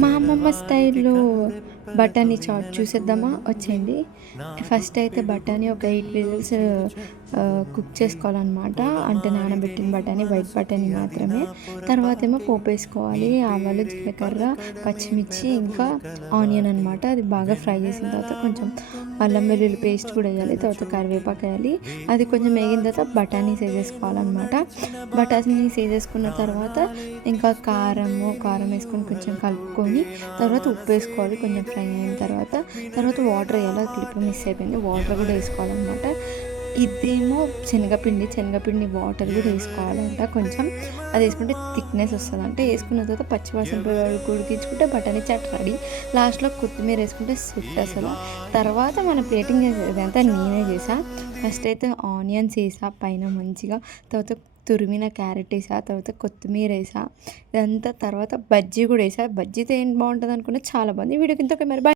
మా అమ్మమ్మ స్టైల్‌లో బఠానీ చాట్ చూసేద్దామా? వచ్చేయండి. ఫస్ట్ అయితే బఠానీ ఒక 8 విజిల్స్ కుక్ చేసుకోవాలనమాట. అంటే నానబెట్టిన బఠానీ, వైట్ బఠానీ మాత్రమే. తర్వాతేమో పోపేసుకోవాలి. ఆవాలు, జీలకర్ర, పచ్చిమిర్చి ఇంకా ఆనియన్ అనమాట. అది బాగా ఫ్రై చేసిన తర్వాత కొంచెం అల్లం వెల్లుల్లి పేస్ట్ కూడా వేయాలి. తర్వాత కరివేపాకు వేయాలి. అది కొంచెం వేగిన తర్వాత బఠానీస్ వేసేసుకోవాలనమాట. బఠానీస్ వేసేసుకున్న తర్వాత ఇంకా కారం వేసుకొని కొంచెం కలుపుకొని తర్వాత ఉప్పు వేసుకోవాలి. కొంచెం ఫ్రై అయిన తర్వాత వాటర్ వేయాలి. క్లిప్ మిస్ అయిపోయింది. వాటర్ కూడా వేసుకోవాలన్నమాట. ఇదేమో శనగపిండి వాటర్ కూడా వేసుకోవాలంట కొంచెం. అది వేసుకుంటే థిక్నెస్ వస్తుందంట. వేసుకున్న తర్వాత పచ్చివాసన పోయే వరకు ఉడికించుకుంటే బఠానీ చాట్ రెడీ. లాస్ట్లో కొత్తిమీర వేసుకుంటే సెట్ అసలు. తర్వాత మన ప్లేటింగ్ ఇదంతా నేనే చేసా. ఫస్ట్ అయితే ఆనియన్స్ వేసా పైన మంచిగా. తర్వాత తురిమిన క్యారెట్ వేసా. తర్వాత కొత్తిమీర వేసా. ఇదంతా తర్వాత బజ్జీ కూడా వేసా. బజ్జీతో ఏం బాగుంటుంది అనుకున్నా చాలా బాగుంది. ఈ వీడియోకి ఇంతకే మరి బాయ్.